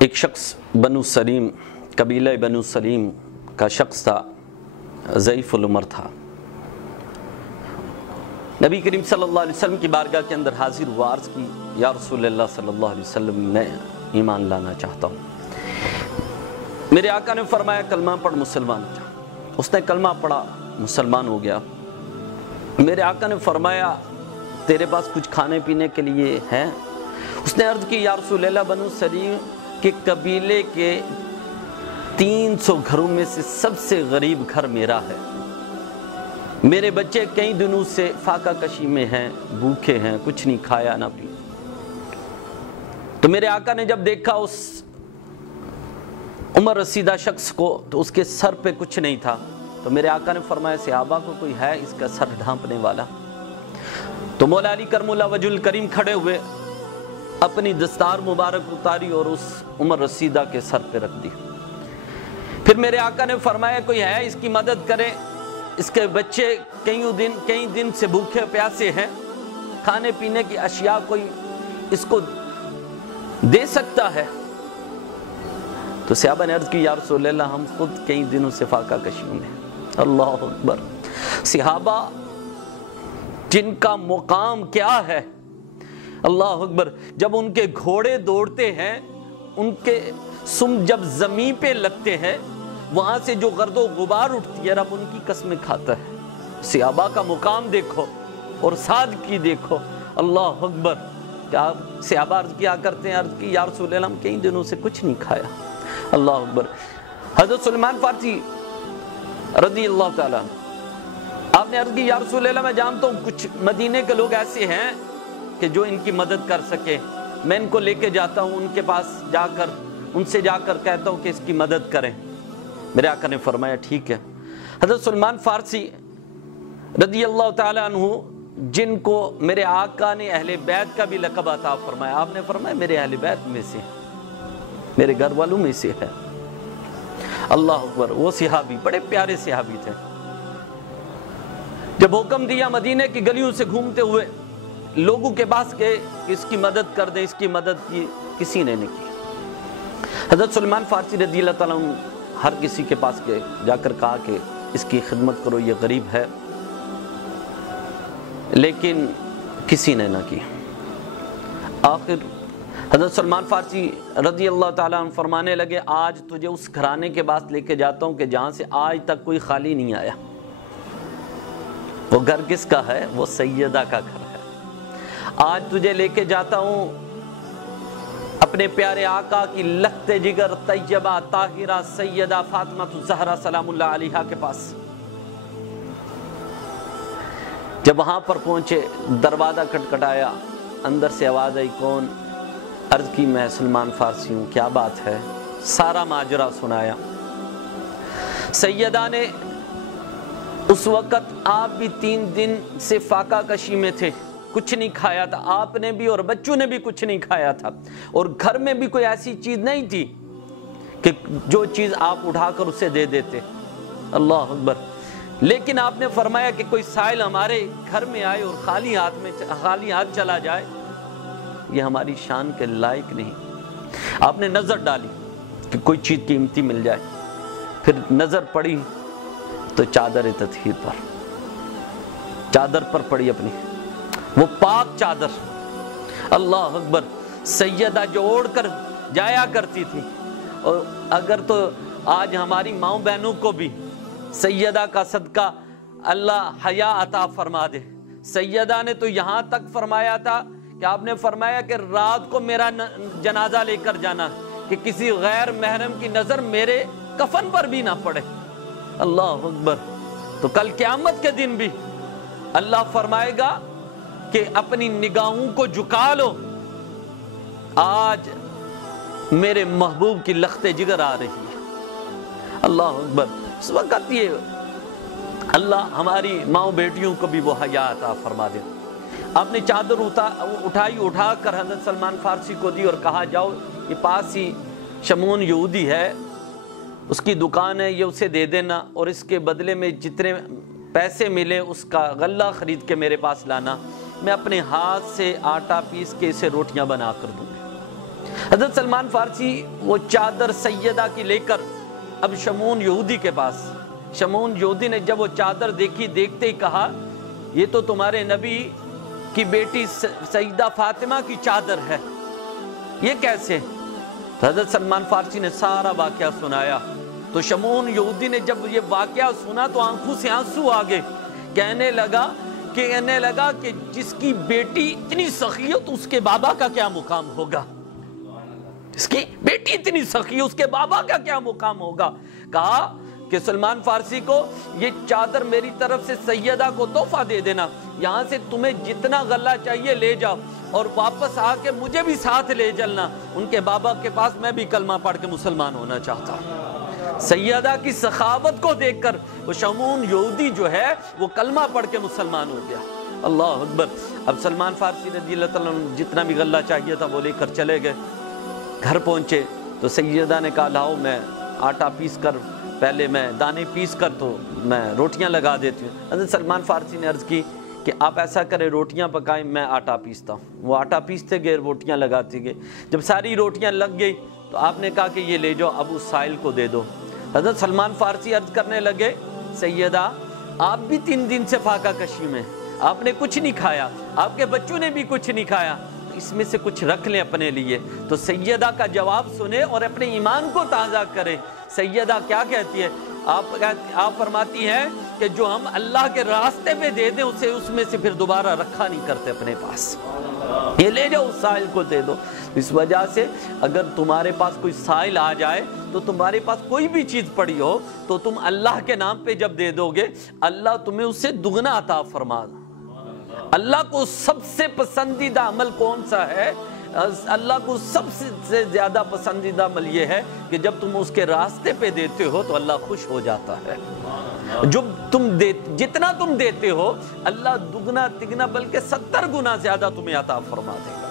ایک شخص بنو سلیم، قبیلہ بنو سلیم کا شخص تھا، ضعیف العمر تھا۔ نبی کریم صلی اللہ علیہ وسلم کی بارگاہ کے اندر حاضر ہوا، عرض کی یا رسول اللہ صلی اللہ علیہ وسلم میں ایمان لانا چاہتا ہوں۔ میرے آقا نے فرمایا کلمہ پڑھ مسلمان ہو جا۔ اس نے کلمہ پڑھا، مسلمان ہو گیا۔ میرے آقا نے فرمایا تیرے پاس کچھ کھانے پینے کے لیے ہے؟ اس نے عرض کی یا رسول اللہ بنو سلیم کے قبیلے کے 300 گھروں میں سے سب سے غریب گھر میرا ہے، میرے بچے کئی دنوں سے فاقہ کشی میں ہیں، بھوکے ہیں، کچھ نہیں کھایا نہ پیا۔ تو میرے آقا نے جب دیکھا اس عمر رسیدہ شخص کو تو اس کے سر پہ کچھ نہیں تھا، تو میرے آقا نے فرمایا صحابہ کو کوئی ہے اس کا سر ڈھانپنے والا؟ تو مولا علی کرم اللہ وجہ الکریم کھڑے ہوئے، اپنی دستار مبارک اتاری اور اس عمر رسیدہ کے سر پہ رکھ دی۔ پھر میرے آقا نے فرمایا کوئی ہے اس کی مدد کرے، اس کے بچے کئی دن سے بھوکے پیاسے ہیں، کھانے پینے کی اشیاء کوئی اس کو دے سکتا ہے؟ تو صحابہ نے عرض کی یا رسول اللہ ہم خود کئی دنوں سے فاقہ کشیوں میں۔ اللہ اکبر! صحابہ جن کا مقام کیا ہے، اللہ اکبر! جب ان کے گھوڑے دوڑتے ہیں، ان کے سم جب زمین پہ لگتے ہیں، وہاں سے جو گرد و غبار اٹھتی ہے رب ان کی قسمیں کھاتا ہے۔ صحابہ کا مقام دیکھو اور سادگی دیکھو، اللہ اکبر! کیا صحابہ عرض کیا کرتے ہیں، عرض کی یا رسول اللہ ہم کئی دنوں سے کچھ نہیں کھایا۔ اللہ اکبر! حضرت سلمان فارسی رضی اللہ تعالیٰ آپ نے عرض کی یا رسول اللہ میں جانتا ہوں کچھ مدینے کے لوگ ایسے ہیں کہ جو ان کی مدد کر سکے، میں ان کو لے کے جاتا ہوں، ان کے پاس جا کر ان سے جا کر کہتا ہوں کہ اس کی مدد کریں۔ میرے آقا نے فرمایا ٹھیک ہے۔ حضرت سلمان فارسی رضی اللہ تعالیٰ عنہ جن کو میرے آقا نے اہل بیت کا بھی لقب عطا فرمایا، آپ نے فرمایا میرے اہل بیت میں سے، میرے گھر والوں میں سے ہے۔ اللہ اکبر! وہ صحابی بڑے پیارے صحابی تھے۔ جب حکم دیا مدینے کی گلیوں سے گھومتے ہوئے لوگوں کے پاس گئے کہ اس کی مدد کر دیں، اس کی مدد کی، کسی نے نہیں کی۔ حضرت سلمان فارسی رضی اللہ تعالیٰ عنہ ہر کسی کے پاس گئے، جا کر کہا کہ اس کی خدمت کرو، یہ غریب ہے، لیکن کسی نے نہ کی۔ آخر حضرت سلمان فارسی رضی اللہ تعالیٰ عنہ فرمانے لگے آج تجھے اس گھرانے کے پاس لے کے جاتا ہوں کہ جہاں سے آج تک کوئی خالی نہیں آیا۔ وہ گھر کس کا ہے؟ وہ سیدہ کا گھر ہے۔ آج تجھے لے کے جاتا ہوں اپنے پیارے آقا کی لخت جگر طیبہ طاہرہ سیدہ فاطمہ الزہرا سلام اللہ علیہا کے پاس۔ جب وہاں پر پہنچے، دروازہ کھٹکھٹایا، اندر سے آواز آئی کون؟ عرض کی میں سلمان فارسی ہوں۔ کیا بات ہے؟ سارا ماجرا سنایا۔ سیدہ نے اس وقت آپ بھی 3 دن سے فاقہ کشی میں تھے، کچھ نہیں کھایا تھا، آپ نے بھی اور بچوں نے بھی کچھ نہیں کھایا تھا، اور گھر میں بھی کوئی ایسی چیز نہیں تھی کہ جو چیز آپ اٹھا کر اسے دے دیتے۔ اللہ اکبر! لیکن آپ نے فرمایا کہ کوئی سائل ہمارے گھر میں آئے اور خالی ہاتھ چلا جائے، یہ ہماری شان کے لائق نہیں۔ آپ نے نظر ڈالی کہ کوئی چیز قیمتی مل جائے، پھر نظر پڑی تو چادر تطہیر پر، چادر پر پڑی اپنی وہ پاک چادر۔ اللہ اکبر! سیدہ جو اوڑھ کر جایا کرتی تھی، اور اگر تو آج ہماری ماؤں بہنوں کو بھی سیدہ کا صدقہ اللہ حیا عطا فرما دے۔ سیدہ نے تو یہاں تک فرمایا تھا کہ آپ نے فرمایا کہ رات کو میرا جنازہ لے کر جانا کہ کسی غیر محرم کی نظر میرے کفن پر بھی نہ پڑے۔ اللہ اکبر! تو کل قیامت کے دن بھی اللہ فرمائے گا کہ اپنی نگاہوں کو جھکا لو، آج میرے محبوب کی لخت جگر آ رہی ہے۔ اللہ اکبر! اس وقت یہ اللہ ہماری ماؤں بیٹیوں کو بھی وہ حیا عطا فرما دے۔ آپ نے چادر اٹھا کر حضرت سلمان فارسی کو دی اور کہا جاؤ یہ پاس ہی شمون یہودی ہے، اس کی دکان ہے، یہ اسے دے دینا، اور اس کے بدلے میں جتنے پیسے ملے اس کا غلہ خرید کے میرے پاس لانا، میں اپنے ہاتھ سے آٹا پیس کے اسے روٹیاں بنا کر دوں گا۔ حضرت سلمان فارسی وہ چادر سیدہ کی لے کر اب شمعون یہودی کے پاس، شمعون یہودی نے جب وہ چادر دیکھی، دیکھتے ہی کہا یہ تو تمہارے نبی کی بیٹی سیدہ فاطمہ کی چادر ہے، یہ کیسے؟ حضرت سلمان فارسی نے سارا واقعہ سنایا تو شمعون یہودی نے جب یہ واقعہ سنا تو آنکھوں سے آنسو آ گئے، کہنے لگا کہ جس کی بیٹی اتنی سخی ہے تو اس کے بابا کا کیا مقام ہوگا، اس کی بیٹی اتنی سخی ہے اس کے بابا کا کیا مقام ہوگا۔ کہا کہ سلمان فارسی کو یہ چادر میری طرف سے سیدہ کو تحفہ دے دینا، یہاں سے تمہیں جتنا غلہ چاہیے لے جاؤ اور واپس آ کے مجھے بھی ساتھ لے چلنا، ان کے بابا کے پاس میں بھی کلمہ پڑھ کے مسلمان ہونا چاہتا ہوں۔ سیدہ کی سخاوت کو دیکھ کر وہ شمعون یہودی جو ہے وہ کلمہ پڑھ کے مسلمان ہو گیا۔ اللہ اکبر۔ اب سلمان فارسی رضی اللہ تعالیٰ عنہ جتنا بھی غلہ چاہیے تھا وہ لے کر چلے گئے، گھر پہنچے تو سیدہ نے کہا لاؤ میں آٹا پیس کر، پہلے میں دانے پیس کر تو میں روٹیاں لگا دیتی ہوں۔ حضرت سلمان فارسی نے عرض کی کہ آپ ایسا کریں روٹیاں پکائیں میں آٹا پیستا ہوں۔ وہ آٹا پیستے گئے، روٹیاں لگاتے گئے، جب ساری روٹیاں لگ گئی تو آپ نے کہا کہ یہ لے جاؤ ابو سائل کو دے دو۔ حضرت سلمان فارسی عرض کرنے لگے سیدہ آپ بھی 3 دن سے فاقہ کشی میں، آپ نے کچھ نہیں کھایا، آپ کے بچوں نے بھی کچھ نہیں کھایا، اس میں سے کچھ رکھ لیں اپنے لیے۔ تو سیدہ کا جواب سنیں اور اپنے ایمان کو تازہ کریں۔ سیدہ کیا کہتی ہے؟ آپ فرماتی ہیں کہ جو ہم اللہ کے راستے میں دے دیں اسے اس میں سے پھر دوبارہ رکھا نہیں کرتے اپنے پاس، یہ لے جاؤ اس سائل کو دے دو۔ اس وجہ سے اگر تمہارے پاس کوئی سائل آ جائے تو تمہارے پاس کوئی بھی چیز پڑی ہو تو تم اللہ کے نام پہ جب دے دو گے اللہ تمہیں اس سے دگنا عطا فرما۔ اللہ کو سب سے پسندیدہ عمل کون سا ہے؟ اللہ کو سب سے زیادہ پسندیدہ عمل یہ ہے کہ جب تم اس کے راستے پہ دیتے ہو تو اللہ خوش ہو جاتا ہے۔ جتنا تم دیتے ہو اللہ دگنا تگنا بلکہ 70 گنا زیادہ تمہیں عطا فرما دے گا۔